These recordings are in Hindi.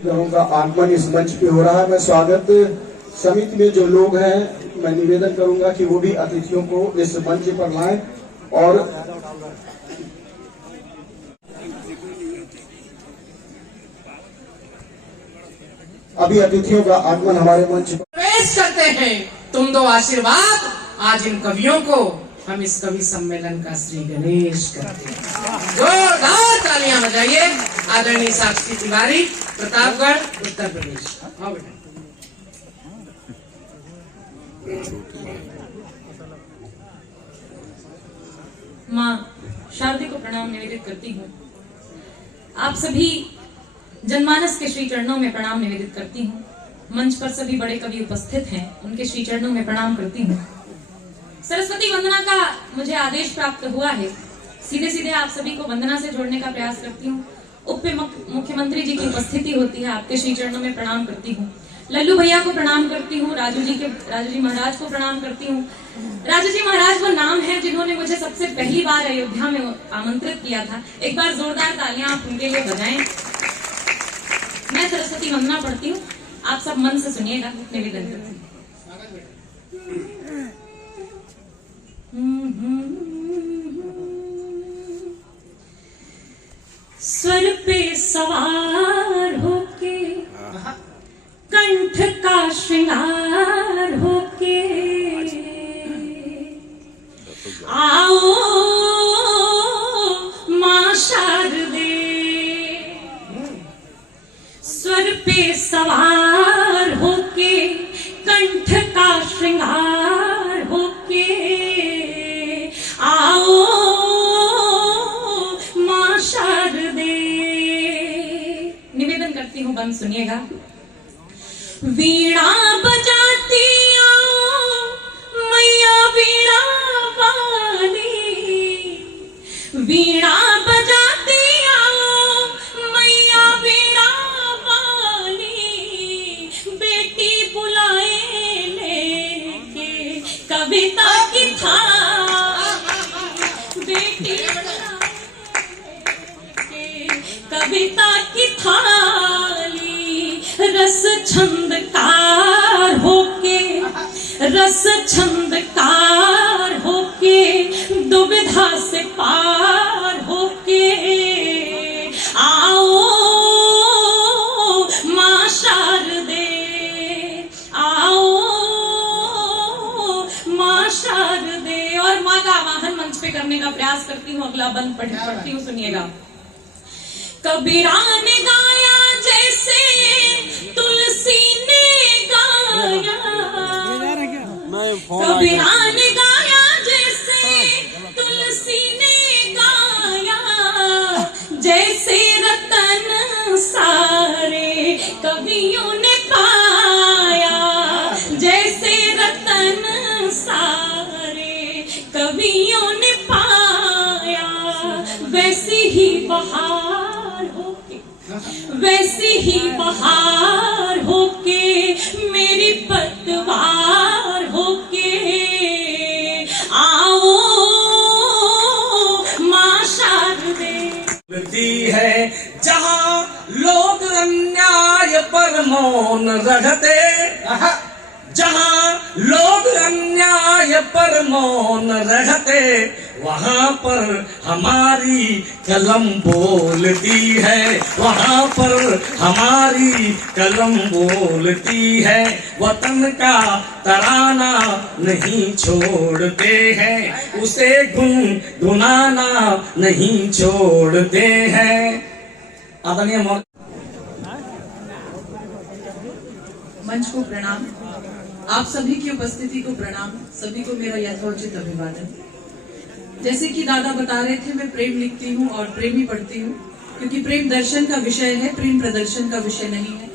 घरों का आगमन इस मंच पे हो रहा है। मैं स्वागत समिति में जो लोग हैं, मैं निवेदन करूंगा कि वो भी अतिथियों को इस मंच पर लाएं और अभी अतिथियों का आगमन हमारे मंच पर प्रवेश करते हैं। तुम दो आशीर्वाद आज इन कवियों को हम इस कवि सम्मेलन का श्री गणेश करते हैं। जोरदार तालियां बजाइए। आदरणीय साक्षी तिवारी, प्रतापगढ़, उत्तर प्रदेश। आओ बेटा। माँ शारदे को प्रणाम निवेदित करती हूँ। आप सभी जनमानस के श्री चरणों में प्रणाम निवेदित करती हूँ। मंच पर सभी बड़े कवि उपस्थित हैं, उनके श्री चरणों में प्रणाम करती हूँ। सरस्वती वंदना का मुझे आदेश प्राप्त हुआ है। सीधे सीधे आप सभी को वंदना से जोड़ने का प्रयास करती हूँ। उप मुख्यमंत्री जी की उपस्थिति होती है, आपके श्री चरणों में प्रणाम करती हूँ। लल्लू भैया को प्रणाम करती हूँ। राजू जी महाराज को प्रणाम करती हूँ। राजू जी महाराज वो नाम है जिन्होंने मुझे सबसे पहली बार अयोध्या में आमंत्रित किया था। एक बार जोरदार तालियां आप उनके लिए बजाएं। मैं सरस्वती वंदना पढ़ती हूँ, आप सब मन से सुनिएगा। निवेदन करती हूँ। स्वर पे सवार होके, कंठ का श्रृंगार होके आओ मां शारदे। स्वर पे सवार होके, कंठ का श्रृंगार होके आओ मां शारदे। निवेदन करती हूँ, बंद सुनिएगा। वीणा बजाती आओ मैया वीणा वाली। वीणा बजाती आओ मैया वीणा वाली। बेटी बुलाए लेके कविता की थाली। बेटी कविता की थाली। रस छंदकार होके, रस छंदकार होके, दुविधा से पार होके आओ मां शारदे। आओ मां शारदे। और मां का आवाहन मंच पे करने का प्रयास करती हूँ। अगला बंद पढ़ती हूँ, सुनिएगा। कबीरा ने गाया जैसे तुलसी ने गाया। कबीरा ने गाया जैसे तुलसी ने गाया। जैसे रतन सारे कवियों ने पाया। जैसे रतन सारे कवियों ने पाया। वैसी ही बहार होके, वैसी ही बहार होके, मेरी पतवार होके आओ मां शारदे। है जहाँ लोग अन्याय पर मौन रहते, जहाँ लोग अन्याय पर मौन रहते, वहाँ पर हमारी कलम बोलती है। वहाँ पर हमारी कलम बोलती है। वतन का तराना नहीं छोड़ते हैं, उसे गुनगुनाना नहीं छोड़ते हैं। आदरणीय मंच को प्रणाम, आप सभी की उपस्थिति को प्रणाम, सभी को मेरा यथोचित अभिवादन। जैसे कि दादा बता रहे थे, मैं प्रेम लिखती हूँ और प्रेम ही पढ़ती हूँ, क्योंकि प्रेम दर्शन का विषय है, प्रेम प्रदर्शन का विषय नहीं है।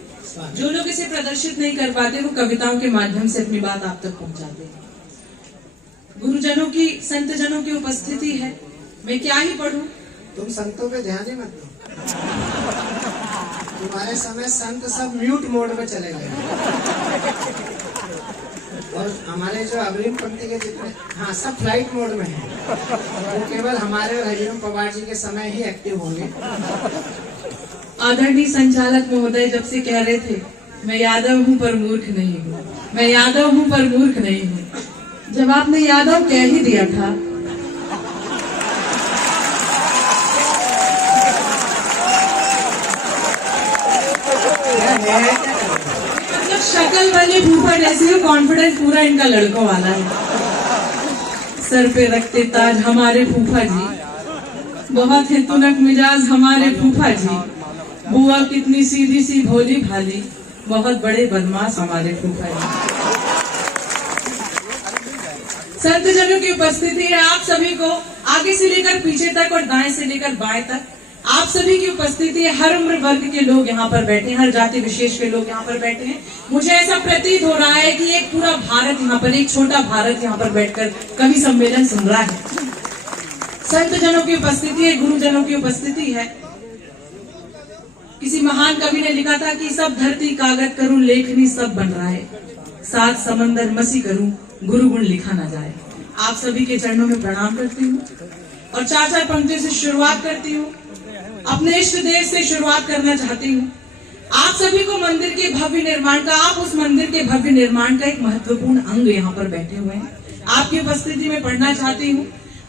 जो लोग इसे प्रदर्शित नहीं कर पाते वो कविताओं के माध्यम से अपनी बात आप तक पहुंचाते हैं। गुरुजनों की, संतजनों की उपस्थिति है, मैं क्या ही पढ़ूं। तुम संतों पे ध्यान ही मत दो। तुम्हारे समय संत सब म्यूट मोड में चले गए। और हमारे जो अग्रिम पंक्ति के जितने, हाँ, सब फ्लाइट मोड में है। वो केवल हमारे और हरिओम पवार जी के समय ही एक्टिव होंगे। आदरणीय संचालक महोदय जब से कह रहे थे मैं यादव हूं पर मूर्ख नहीं हूं, मैं यादव हूं पर मूर्ख नहीं हूं, जब आपने यादव कह ही दिया था मतलब शक्ल वाली फूफा जैसी हो, कॉन्फिडेंस पूरा इनका लड़कों वाला है। सर पे रखते ताज हमारे फूफा जी, बहुत ही तुनक मिजाज हमारे फूफा जी, बुआ कितनी सीधी सी भोली भाली, बहुत बड़े बदमाश हमारे फूफा जी। संत जनों की उपस्थिति है, आप सभी को आगे से लेकर पीछे तक और दाएं से लेकर बाएं तक आप सभी की उपस्थिति है। हर उम्र वर्ग के लोग यहाँ पर बैठे हैं, हर जाति विशेष के लोग यहाँ पर बैठे हैं। मुझे ऐसा प्रतीत हो रहा है कि एक पूरा भारत यहाँ पर, एक छोटा भारत यहाँ पर बैठकर कवि सम्मेलन सुन रहा है। संत जनों की उपस्थिति है, गुरुजनों की उपस्थिति है। किसी महान कवि ने लिखा था कि सब धरती कागज करूं लेखनी सब बन रहा है, सात समंदर मसी करूं गुरु गुण लिखा ना जाए। आप सभी के चरणों में प्रणाम करती हूँ और चार चार पंक्तियों से शुरुआत करती हूँ। अपने इष्ट देव से शुरुआत करना चाहती हूँ। आप सभी को मंदिर के भव्य निर्माण का, आप उस मंदिर के भव्य निर्माण का एक महत्वपूर्ण अंग यहाँ पर बैठे हुए हैं। आपकी उपस्थिति में पढ़ना चाहती हूँ।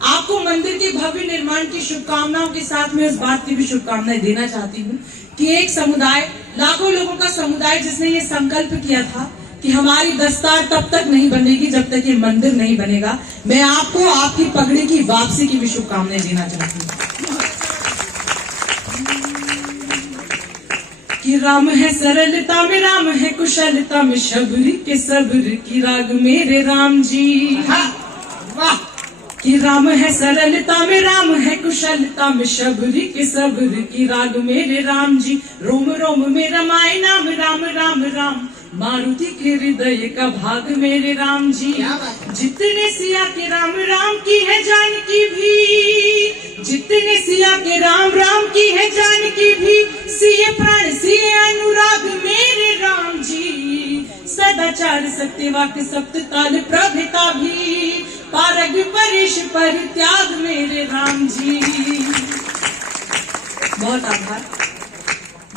आपको मंदिर के भव्य निर्माण की शुभकामनाओं के साथ में उस बात की भी शुभकामनाएं देना चाहती हूँ कि एक समुदाय, लाखों लोगों का समुदाय जिसने ये संकल्प किया था कि हमारी दस्तार तब तक नहीं बनेगी जब तक ये मंदिर नहीं बनेगा, मैं आपको आपकी पगड़ी की वापसी की भी शुभकामनाएं देना चाहती हूँ। कि राम है सरलता में, राम है कुशलता में, शबरी के सब्र की राग मेरे राम जी। वाह! कि राम है सरलता में, राम है कुशलता में, शबरी के सब्र की राग मेरे राम जी। रोम रोम में रमाए नाम राम राम राम, मारुति के हृदय का भाग मेरे राम जी। जितने सिया के राम राम की है जानकी भी, जितने सिया के राम राम की है जानकी भी, सिए प्राण सिए अनुराग मेरे राम जी। सदाचार सत्यवाक्य सप्त ताल प्रभृता भी, पारग परेश परित्याग मेरे राम जी। बहुत आभार।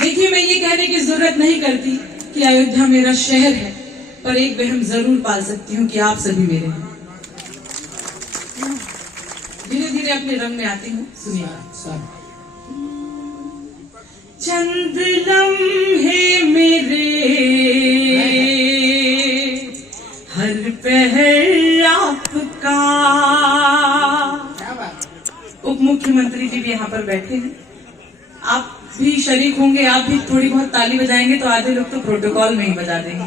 देखिए, मैं ये कहने की जरूरत नहीं करती कि अयोध्या मेरा शहर है, पर एक वहम जरूर पाल सकती हूँ कि आप सभी मेरे हैं। धीरे धीरे अपने रंग में आती हूँ, सुनिएगा। चंद लम्हे मेरे हर पहर आपका। उप मुख्यमंत्री जी भी यहाँ पर बैठे हैं, आप भी शरीक होंगे, आप भी थोड़ी बहुत ताली बजाएंगे तो आधे लोग तो प्रोटोकॉल में ही बजा देंगे।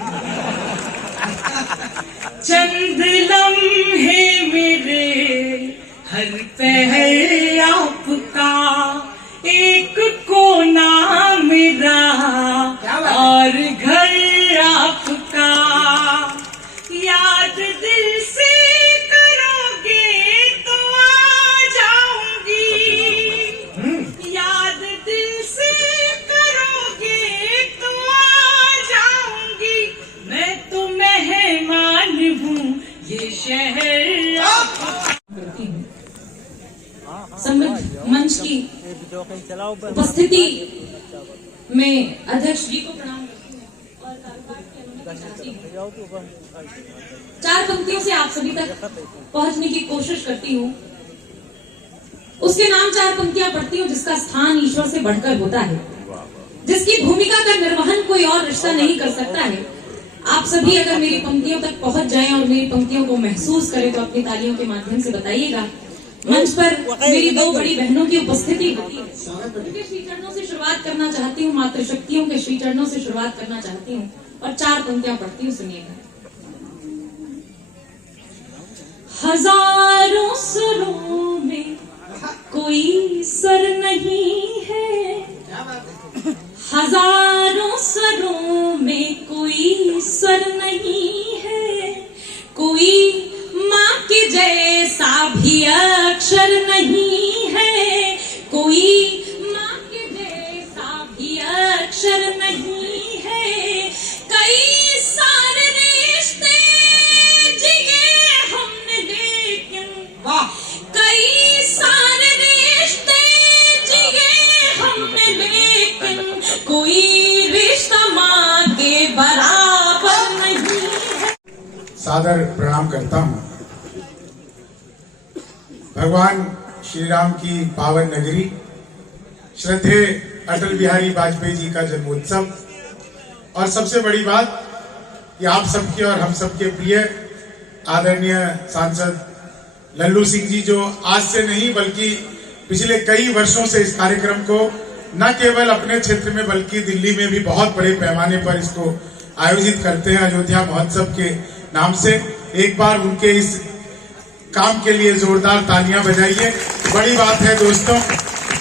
चंद लम्हे मेरे हर पहर आपका, एक कोना मेरा और घर आपका। याद दिल से करोगे तो आ जाऊंगी, याद दिल से करोगे तो आ जाऊंगी। मैं तो मेहमान हूँ ये शहर करती हूँ। समृद्ध मंच की उपस्थिति में अध्यक्ष जी को प्रणाम करती हूँ और कार्यवाह की अनुमति चाहती हूँ। चार पंक्तियों से आप सभी तक पहुंचने की कोशिश करती हूँ। उसके नाम चार पंक्तियां पढ़ती हूँ जिसका स्थान ईश्वर से बढ़कर होता है, जिसकी भूमिका का निर्वहन कोई और रिश्ता नहीं कर सकता है। आप सभी अगर मेरी पंक्तियों तक पहुंच जाएं और मेरी पंक्तियों को महसूस करें तो अपनी तालियों के माध्यम से बताइएगा। मंच पर मेरी दो बड़ी बहनों की उपस्थिति होती है। उनके श्री चरणों से शुरुआत करना चाहती हूँ, मातृशक्तियों के श्री चरणों से शुरुआत करना चाहती हूँ और चार पंक्तियां पढ़ती हूँ, सुनिएगा। हजारों सुरों में कोई सर नहीं है, हजारों स्वरों में कोई स्वर नहीं है, कोई माँ के जैसा भी अक्षर नहीं है, कोई माँ के जैसा भी अक्षर नहीं है। कई सारे रिश्ते जिए हमने लेकिन, कई सारे रिश्ते जिए हमने लेकिन सादर प्रणाम करता हूं। भगवान श्री राम की पावन नगरी श्रद्धेय अटल बिहारी वाजपेयी जी का जन्मोत्सव, और सबसे बड़ी बात कि आप सबके और हम सबके प्रिय आदरणीय सांसद लल्लू सिंह जी, जो आज से नहीं बल्कि पिछले कई वर्षों से इस कार्यक्रम को न केवल अपने क्षेत्र में बल्कि दिल्ली में भी बहुत बड़े पैमाने पर इसको आयोजित करते हैं अयोध्या महोत्सव के नाम से। एक बार उनके इस काम के लिए जोरदार तालियां बजाइए। बड़ी बात है दोस्तों,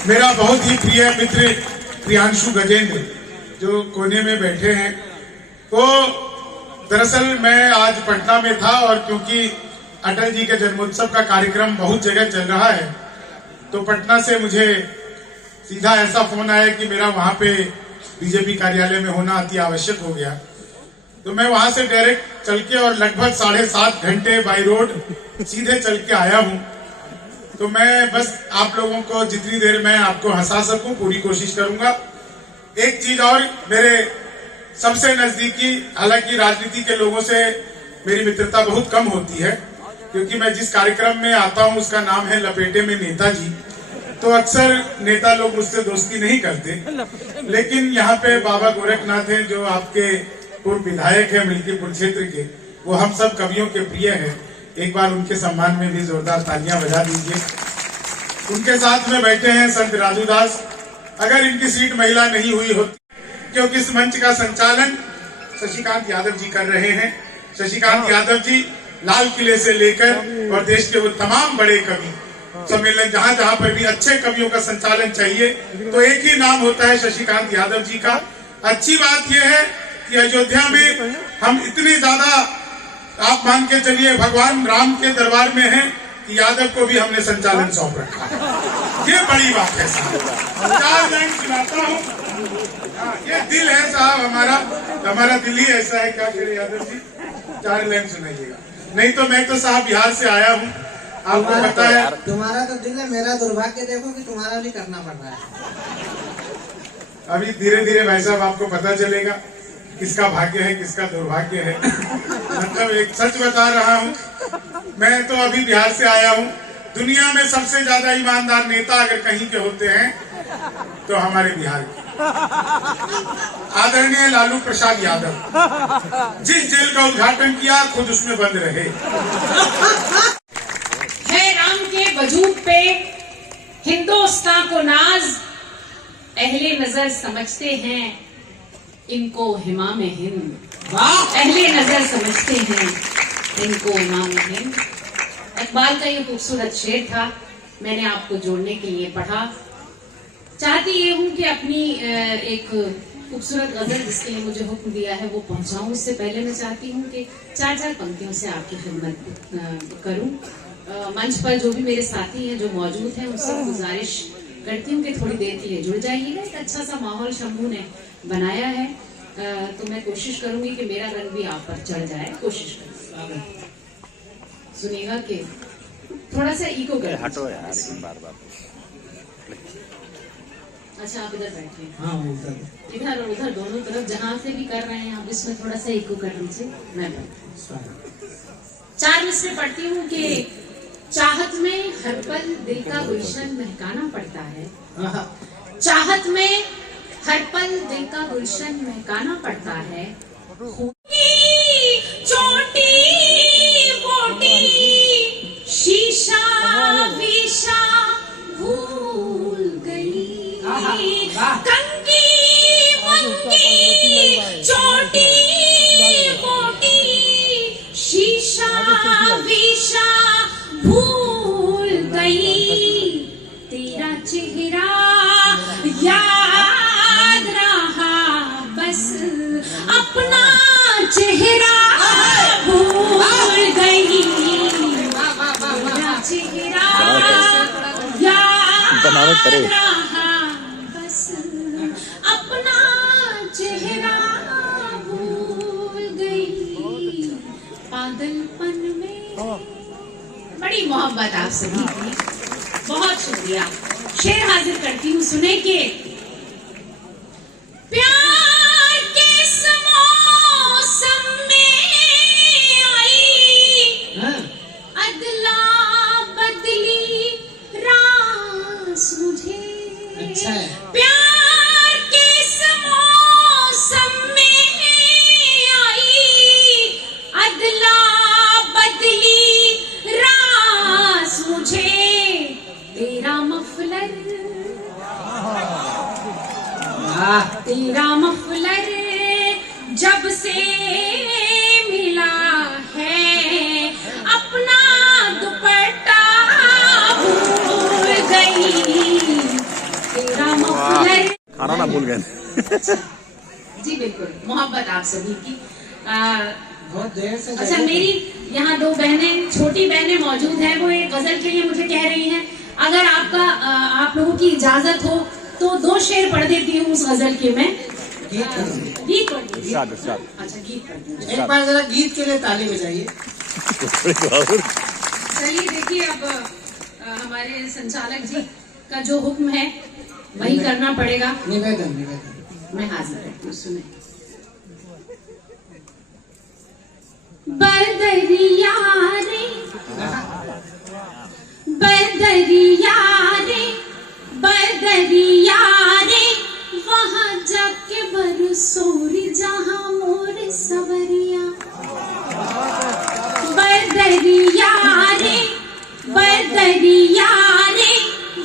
मेरा बहुत ही प्रिय मित्र प्रियांशु गजेंद्र जो कोने में बैठे हैं, वो दरअसल मैं आज पटना में था और क्योंकि अटल जी के जन्मोत्सव का कार्यक्रम बहुत जगह चल रहा है तो पटना से मुझे सीधा ऐसा फोन आया कि मेरा वहां पे बीजेपी कार्यालय में होना अति आवश्यक हो गया। तो मैं वहां से डायरेक्ट चल के और लगभग 7.5 घंटे बाई रोड सीधे चल के आया हूं। तो मैं बस आप लोगों को जितनी देर मैं आपको हंसा सकूं पूरी कोशिश करूंगा। एक चीज और, मेरे सबसे नजदीकी, हालांकि राजनीति के लोगों से मेरी मित्रता बहुत कम होती है क्योंकि मैं जिस कार्यक्रम में आता हूं उसका नाम है लपेटे में नेताजी, तो अक्सर नेता लोग मुझसे दोस्ती नहीं करते, लेकिन यहाँ पे बाबा गोरखनाथ हैं जो आपके पूर्व विधायक है मिल्कीपुर क्षेत्र के, वो हम सब कवियों के प्रिय हैं। एक बार उनके सम्मान में भी जोरदार तालियां बजा दीजिए। उनके साथ में बैठे हैं संत राजूदास। अगर इनकी सीट महिला नहीं हुई होती, क्योंकि इस मंच का संचालन शशिकांत यादव जी कर रहे हैं। शशिकांत यादव जी लाल किले से लेकर और देश के वो तमाम बड़े कवि सम्मेलन जहां जहां पर भी अच्छे कवियों का संचालन चाहिए तो एक ही नाम होता है शशिकांत यादव जी का। अच्छी बात यह है कि अयोध्या में हम इतने ज्यादा, आप मान के चलिए, भगवान राम के दरबार में हैं कि यादव को भी हमने संचालन सौंप रखा है। ये बड़ी बात है साहब। 4 लाइन सुनाता हूँ। ये दिल है साहब, हमारा दिल ही ऐसा है। क्या करे यादव जी, 4 लाइन सुनाइएगा। नहीं तो मैं तो साहब बिहार से आया हूँ, आपको पता है। तुम्हारा तो दिल है, मेरा दुर्भाग्य देखो कि तुम्हारा भी करना पड़ रहा है। अभी धीरे धीरे भाई साहब आपको पता चलेगा किसका भाग्य है किसका दुर्भाग्य है। मतलब एक सच बता रहा हूँ, मैं तो अभी बिहार से आया हूँ। दुनिया में सबसे ज्यादा ईमानदार नेता अगर कहीं के होते हैं तो हमारे बिहार के आदरणीय लालू प्रसाद यादव, जिस जेल का उद्घाटन किया खुद उसमें बंद रहे। है राम के वजूद पे हिंदुस्तान को नाज, अहले नजर समझते हैं इनको हिमाम हिंद। अहले नजर समझते हैं इनको हिमाम हिंद। इकबाल का ये खूबसूरत शेर था, मैंने आपको जोड़ने के लिए पढ़ा। चाहती ये हूँ कि अपनी एक खूबसूरत गजल जिसके लिए मुझे हुक्म दिया है वो पहुंचाऊं। उससे पहले मैं चाहती हूँ कि 4 पंक्तियों से आपकी खिदमत करूं। मंच पर जो भी मेरे साथी हैं जो मौजूद हैं उनसे गुजारिश करती हूँ कि थोड़ी देर के लिए जुड़ जाइएगा। एक अच्छा सा माहौल शंभू ने बनाया है, तो मैं कोशिश करूंगी कि मेरा रंग भी आप पर चढ़ जाए। कोशिश करूंगा, सुनिएगा कि थोड़ा सा इको कर। हटो यार, बार-बार। अच्छा आप इधर बैठे, हाँ इधर और उधर दोनों तरफ जहां से भी कर रहे हैं आप इसमें थोड़ा सा इको कर लीजिए। मैं 4 मिसरे पढ़ती हूँ कि चाहत में हर पल दिल का गुलशन महकाना पड़ता है। चाहत में हर पल दिल का गुलशन महकाना पड़ता है। छोटी मोटी शीशा वीशा भूल गई, कंगी मंगी छोटी मोटी शीशा वीशा भूल गई। तेरा चेहरा याद रहा बस अपना चेहरा भूल गई। तेरा चेहरा याद रहा बस अपना चेहरा भूल गई। पागलपन में बड़ी मोहब्बत आप सभी की, बहुत शुक्रिया। शेर हाजिर करती हूँ, सुने के प्यार के मौसम में आई अच्छा, जी बिल्कुल, मोहब्बत आप सभी की। बहुत देर से अच्छा, मेरी यहाँ 2 बहनें, छोटी बहनें मौजूद हैं, वो एक गजल के लिए मुझे कह रही हैं, अगर आप लोगों की इजाजत हो तो 2 शेर पढ़ देती हूँ उस गजल के मैं। गीत पढ़ दीजिए। अच्छा, गीत पढ़ दीजिए। एक बार जरा गीत के लिए ताली बजाइए। चलिए देखिए, अब हमारे संचालक जी का जो हुक्म है वही करना पड़ेगा। निवेदन मैं हाजिर करती हूँ, सुने। बदरिया रे बदरिया रे बदरिया रे, वहाँ जाके बरसोरी जहाँ मोर सवरिया। बदरिया रे बदरिया रे,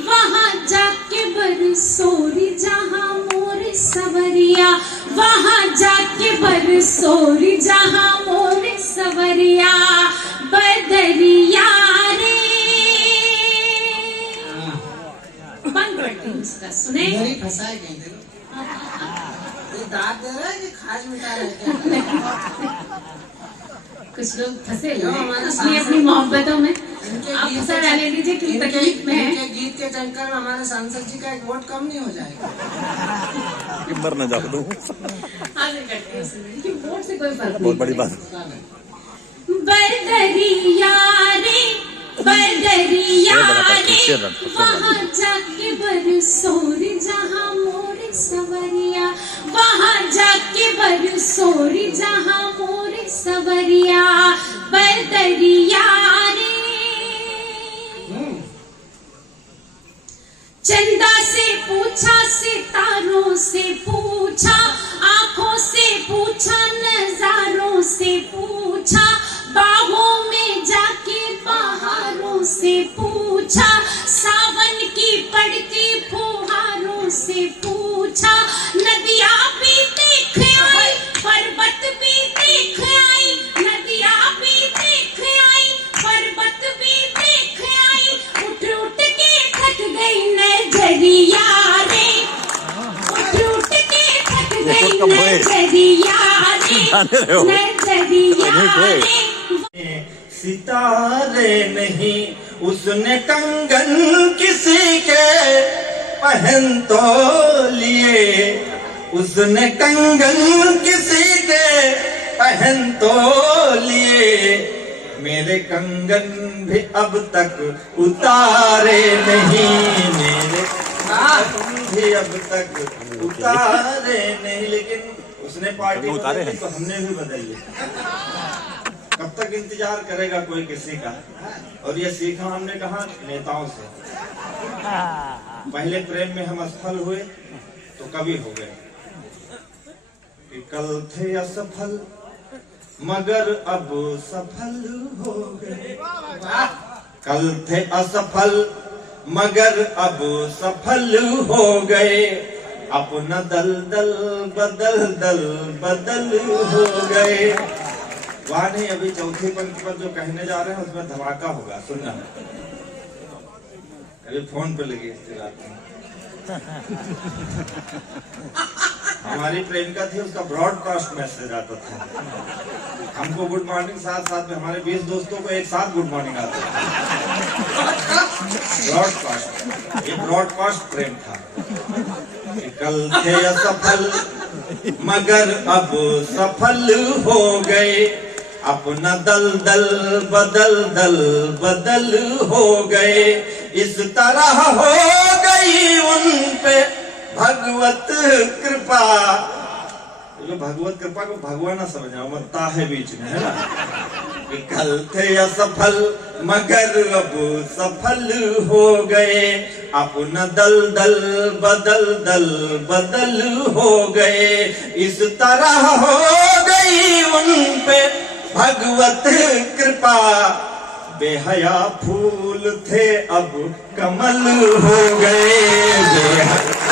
वहाँ जाके बरसोरी जहाँ मोर सवरिया। वहाँ जाके बरसोरी जहाँ मोर सवरिया। बदरिया रे, बंद करती हूँ इसका, सुने। फंसाए कहीं ये दांत दे रहा है कि खाज मिटा रहा है? कुछ लोग फंसे हुए हैं इसलिए अपनी मोहब्बतों में। आप फंसा डाले दीजिए कि तकलीफ में है। इनके गीत के चक्कर में हमारे सांसद जी का एक वोट कम नहीं हो जाएगा। मर न जाओ तुम। हाजिर करते हैं, सुनिए कि वोट से कोई फर्क नहीं। बहुत बड़ी बात। बदरिया रे बदरिया रे, वहाँ जाके बरसोरी जहाँ मोर सवरिया। वहाँ जाके बरसोरी जहाँ मोर सवरिया। बदरिया रे, चंदा से पूछा, सितारों से पूछा, आंखों से पूछा, नजारों से पूछा, बाहों में जाके बहारों से पूछा, सावन की पड़ती फुहारों से पूछा। नदिया भी देख आई, पर्वत भी देख आई, नदिया भी देख आई, पर्वत भी देख आई। उठ उठ के थक गई नजरिया रे, उठ उठ के थक गई नजरिया रे, नजरिया रे। सितारे नहीं उसने कंगन किसी के पहन तो लिए, उसने कंगन किसी के पहन तो लिए, मेरे कंगन भी अब तक उतारे नहीं, मेरे कंगन भी अब तक उतारे नहीं। लेकिन उसने पार्टी उतारे बदली तो हमने भी बदली। कब तक इंतजार करेगा कोई किसी का? और ये सीखा हमने कहा नेताओं से। पहले प्रेम में हम असफल हुए तो कभी हो गए कि कल थे असफल मगर अब सफल हो गए। कल थे असफल मगर अब सफल हो गए, अपना दल दल बदल दल बदल हो गए। वहां नहीं, अभी चौथी पंक्ति पर जो कहने जा रहे हैं उसमें धमाका होगा, सुनना। अभी फोन पे लगी इसकी रात में। हमारी प्रेमिका थी, उसका ब्रॉडकास्ट मैसेज आता था। हमको गुड मॉर्निंग, साथ साथ में हमारे 20 दोस्तों को एक साथ गुड मॉर्निंग आता था। ब्रॉडकास्ट, ये ब्रॉडकास्ट प्रेम था। कल थे असफल मगर अब सफल हो गए, अपना दल दल बदल हो गए। इस तरह हो गई उन पे भगवत कृपा। भगवत कृपा को भगवान ना समझना, मत्ता है बीच में, है ना। कि कल थे असफल मगर अब सफल हो गए, अपना दल दल बदल हो गए। इस तरह हो गई उन पे भगवत कृपा, बेहया फूल थे अब कमल हो गए।